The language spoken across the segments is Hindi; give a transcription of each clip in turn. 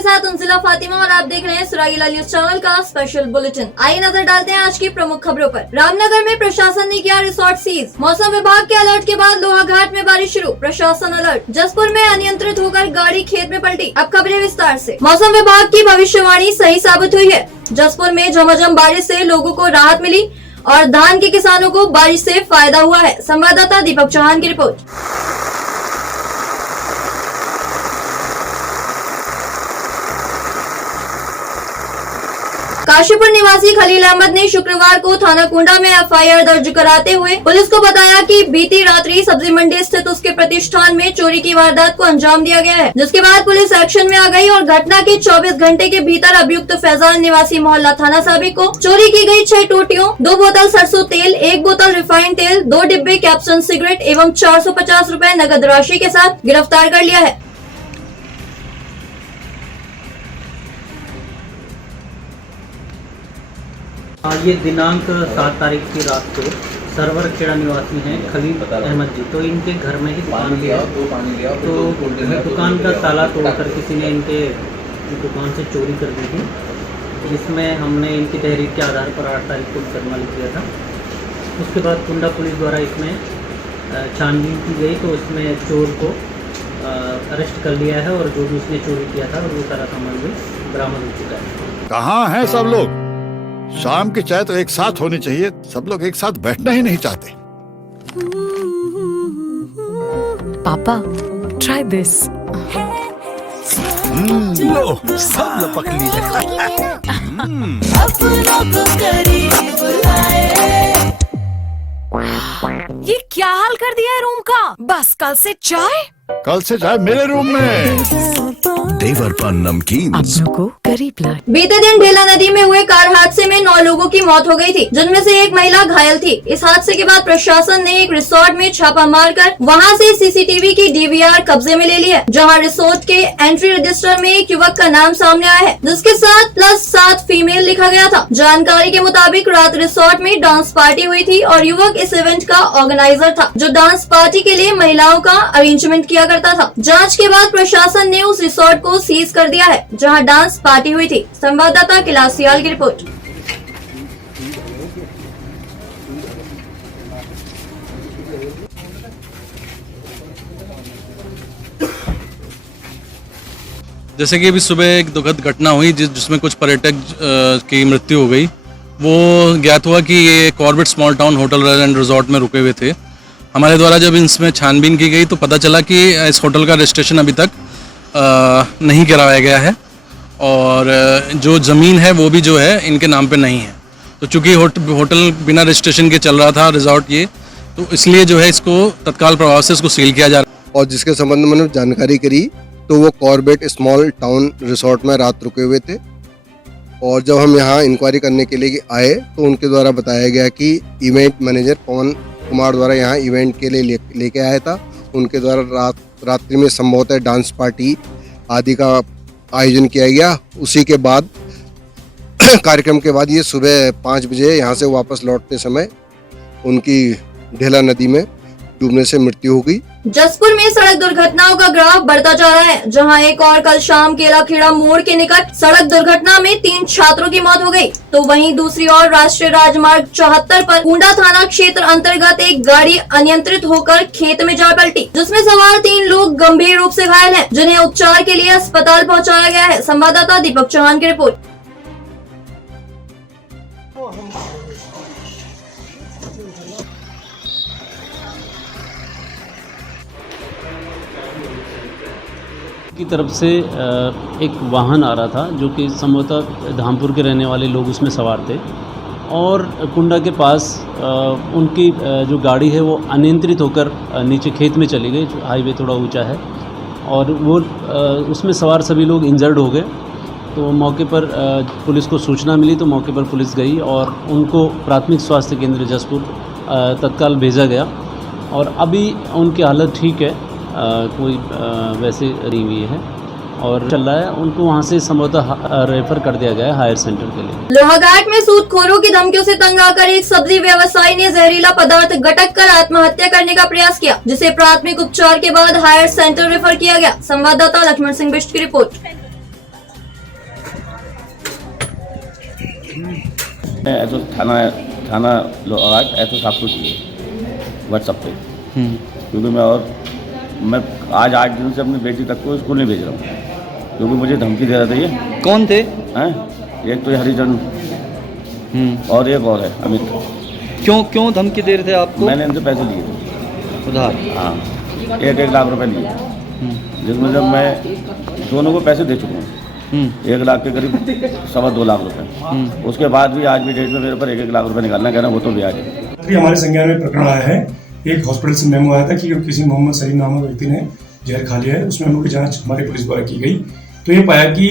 आपके साथ उनजिला फातिमा और आप देख रहे हैं सुरागीला न्यूज चैनल का स्पेशल बुलेटिन। आइए नजर डालते हैं आज की प्रमुख खबरों पर। रामनगर में प्रशासन ने किया रिसोर्ट सीज। मौसम विभाग के अलर्ट के बाद लोहाघाट में बारिश शुरू, प्रशासन अलर्ट। जसपुर में अनियंत्रित होकर गाड़ी खेत में पलटी। अब खबरें विस्तार से। मौसम विभाग की भविष्यवाणी सही साबित हुई है। जसपुर में झमाझम बारिश से लोगों को राहत मिली और धान के किसानों को बारिश से फायदा हुआ है। संवाददाता दीपक चौहान की रिपोर्ट। काशीपुर निवासी खलील अहमद ने शुक्रवार को थाना कुंडा में एफआईआर दर्ज कराते हुए पुलिस को बताया कि बीती रात्रि सब्जी मंडी स्थित उसके प्रतिष्ठान में चोरी की वारदात को अंजाम दिया गया है, जिसके बाद पुलिस एक्शन में आ गई और घटना के 24 घंटे के भीतर अभियुक्त फैजान निवासी मोहल्ला थाना साबिक को चोरी की गई 6 टोटियों, 2 बोतल सरसों तेल, 1 बोतल रिफाइंड तेल, 2 डिब्बे कैप्सूल सिगरेट एवं 450 रूपए नगद राशि के साथ गिरफ्तार कर लिया है। ये दिनांक 7 तारीख की रात को सरवर खेड़ा निवासी हैं खलील अहमद जी। तो इनके घर में ही दुकान लिया, तो दुकान का ताला तोड़कर किसी ने इनके दुकान से चोरी कर दी थी, जिसमें हमने इनकी तहरीर के आधार पर 8 तारीख को मुकदमा लिख दिया था। उसके बाद कुंडा पुलिस द्वारा इसमें छानबीन की गई, तो इसमें चोर को अरेस्ट कर लिया है और जो भी उसने चोरी किया था वो सारा सामान भी बरामद हो चुका है। कहाँ हैं सब लोग? शाम की चाय तो एक साथ होनी चाहिए, सब लोग एक साथ बैठना ही नहीं चाहते। पापा, try this. लो, सब लपक लिए। ये क्या हाल कर दिया है रूम का? बस कल से चाय? कल से चाय मेरे रूम में। देवर पान नमकीन अपनों को करीब लाए। बीते दिन ढेला नदी में हुए कार हादसे में 9 लोगों की मौत हो गई थी, जिनमें से एक महिला घायल थी। इस हादसे के बाद प्रशासन ने एक रिसोर्ट में छापा मारकर वहां से सीसीटीवी की डीवीआर कब्जे में ले ली है, जहां रिसोर्ट के एंट्री रजिस्टर में एक युवक का नाम सामने आया है, जिसके साथ +7 फीमेल लिखा गया था। जानकारी के मुताबिक रात रिसोर्ट में डांस पार्टी हुई थी और युवक इस इवेंट का ऑर्गेनाइजर था, जो डांस पार्टी के लिए महिलाओं का अरेंजमेंट किया करता था। जांच के बाद प्रशासन ने उस रिसोर्ट को सीज कर दिया है, जहां डांस पार्टी हुई थी। संवाददाता कैलाश सियाल की रिपोर्ट। जैसे कि अभी सुबह एक दुखद घटना हुई जिसमें कुछ पर्यटक की मृत्यु हो गई। वो ज्ञात हुआ कि ये Corbett small town hotel and resort में रुके हुए थे। हमारे द्वारा जब इसमें छानबीन की गई तो पता चला कि इस होटल का रजिस्ट्रेशन अभी तक नहीं करवाया गया है और जो ज़मीन है वो भी जो है इनके नाम पे नहीं है। तो चूँकि होटल बिना रजिस्ट्रेशन के चल रहा था रिजॉर्ट ये, तो इसलिए जो है इसको तत्काल प्रभाव से इसको सील किया जा रहा है। और जिसके संबंध में मैंने जानकारी करी तो वो कॉर्बेट स्मॉल टाउन रिसोर्ट में रात रुके हुए थे और जब हम यहाँ इंक्वायरी करने के लिए आए तो उनके द्वारा बताया गया कि इवेंट मैनेजर पवन कुमार द्वारा यहाँ इवेंट के लिए लेके आया था। उनके द्वारा रात्रि में संभवतः डांस पार्टी आदि का आयोजन किया गया। उसी के बाद कार्यक्रम के बाद ये सुबह 5 बजे यहाँ से वापस लौटते समय उनकी ढेला नदी में डूबने से मृत्यु हो गई। जसपुर में सड़क दुर्घटनाओं का ग्राफ बढ़ता जा रहा है, जहां एक और कल शाम केला खेड़ा मोड़ के निकट सड़क दुर्घटना में 3 छात्रों की मौत हो गई। तो वहीं दूसरी ओर राष्ट्रीय राजमार्ग 74 पर कुंडा थाना क्षेत्र अंतर्गत एक गाड़ी अनियंत्रित होकर खेत में जा पलटी, जिसमें सवार 3 लोग गंभीर रूप से घायल हैं, जिन्हें उपचार के लिए अस्पताल पहुँचाया गया है। संवाददाता दीपक चौहान की रिपोर्ट। की तरफ से एक वाहन आ रहा था जो कि संभवतः धामपुर के रहने वाले लोग उसमें सवार थे और कुंडा के पास उनकी जो गाड़ी है वो अनियंत्रित होकर नीचे खेत में चली गई। हाईवे थोड़ा ऊंचा है और वो उसमें सवार सभी लोग इंजर्ड हो गए। तो मौके पर पुलिस को सूचना मिली तो मौके पर पुलिस गई और उनको प्राथमिक स्वास्थ्य केंद्र जसपुर तत्काल भेजा गया और अभी उनकी हालत ठीक है, कोई वैसे नहीं हुई है और चल रहा है। उनको वहाँ से संभवतः रेफर कर दिया गया है हायर सेंटर के लिए। लोहाघाट में सूदखोरों की धमकियों से तंग आकर एक सब्जी व्यवसायी ने जहरीला पदार्थ गटक कर आत्महत्या करने का प्रयास किया, जिसे प्राथमिक उपचार के बाद हायर सेंटर रेफर किया गया। संवाददाता लक्ष्मण सिंह बिष्ट की रिपोर्ट। ऐसा थाना लोहाघाट ऐसा सब कुछ है व्हाट्सएप पे, क्योंकि मैं आज 8 दिन से अपनी बेटी तक को स्कूल नहीं भेज रहा हूँ, क्योंकि मुझे धमकी दे रहा था। ये कौन थे? हैं, एक तो हरिजन और एक और है अमित। क्यों धमकी दे रहे थे आपको? मैंने इनसे पैसे लिए थे उधार। हाँ, 1 लाख रुपए लिए, जिसमें जब मैं दोनों को पैसे दे चुका हूँ 1 लाख के करीब 2.25 लाख रुपए। उसके बाद भी आज भी डेट में मेरे पर 1 लाख रुपए निकालना, कहना वो तो ब्याज है। हमारे संज्ञान में प्रकरण आया है, एक हॉस्पिटल से मेमो आया था कि किसी मोहम्मद सलीम नामक व्यक्ति ने जहर खा लिया है। उस मेमो की जांच हमारी पुलिस द्वारा की गई तो ये पाया कि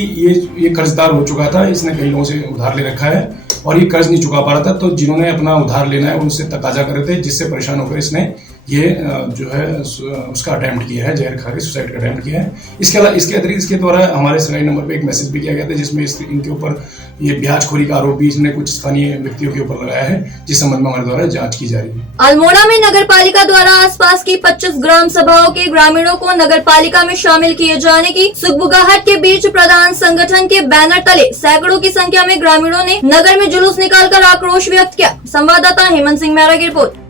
ये कर्जदार हो चुका था, इसने कई लोगों से उधार ले रखा है और ये कर्ज नहीं चुका पा रहा था। तो जिन्होंने अपना उधार लेना है उनसे तकाजा कर रहे थे, जिससे परेशान होकर इसने ये जो है उसका अटेम्प्ट किया है, जहर खा के सुसाइड का अटेम्प्ट किया है। इसके अतिरिक्त इसके द्वारा हमारे सरकारी नंबर पे एक मैसेज भी किया गया था, जिसमें इनके ऊपर ये ब्याजखोरी का आरोप भी इसने कुछ स्थानीय व्यक्तियों के ऊपर लगाया है, जिस संबंध में हमारे द्वारा जांच की जा रही है। अल्मोड़ा में नगर पालिका द्वारा आसपास की 25 ग्राम सभाओं के ग्रामीणों को नगर पालिका में शामिल किए जाने की सुगबुगाहट के बीच प्रधान संगठन के बैनर तले सैकड़ों की संख्या में ग्रामीणों ने नगर में जुलूस निकालकर आक्रोश व्यक्त किया। संवाददाता हेमंत सिंह मेहरा की रिपोर्ट।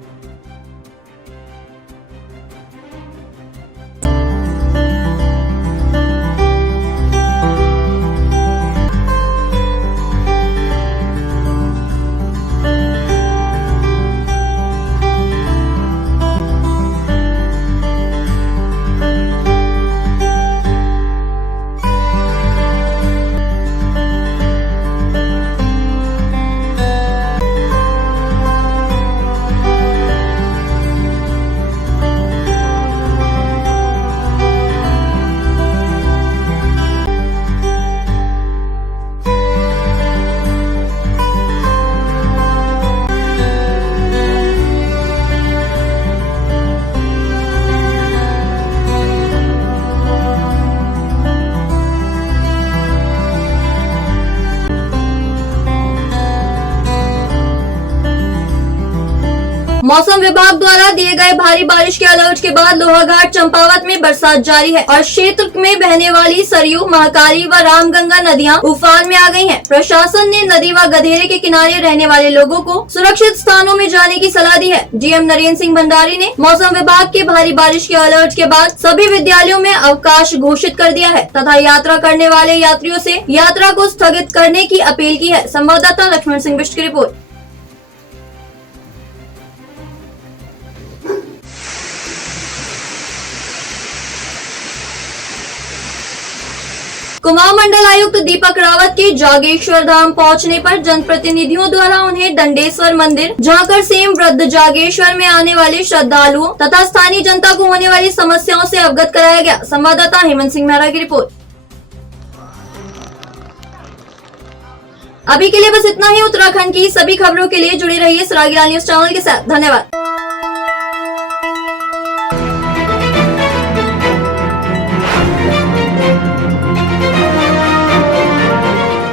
मौसम विभाग द्वारा दिए गए भारी बारिश के अलर्ट के बाद लोहाघाट चंपावत में बरसात जारी है और क्षेत्र में बहने वाली सरयू, महाकाली व रामगंगा नदियां उफान में आ गई हैं। प्रशासन ने नदी व गधेरे के किनारे रहने वाले लोगों को सुरक्षित स्थानों में जाने की सलाह दी है। डीएम नरेंद्र सिंह भंडारी ने मौसम विभाग के भारी बारिश के अलर्ट के बाद सभी विद्यालयों में अवकाश घोषित कर दिया है तथा यात्रा करने वाले यात्रियों से यात्रा को स्थगित करने की अपील की है। संवाददाता लक्ष्मण सिंह बिष्ट की रिपोर्ट। कुमाऊं मंडल आयुक्त दीपक रावत के जागेश्वर धाम पहुंचने पर जनप्रतिनिधियों द्वारा उन्हें दंडेश्वर मंदिर, झांकर सेम वृद्ध जागेश्वर में आने वाले श्रद्धालुओं तथा स्थानीय जनता को होने वाली समस्याओं से अवगत कराया गया। संवाददाता हेमंत सिंह मेहरा की रिपोर्ट। अभी के लिए बस इतना ही। उत्तराखंड की सभी खबरों के लिए जुड़े रहिए सरागिला न्यूज चैनल के साथ। धन्यवाद।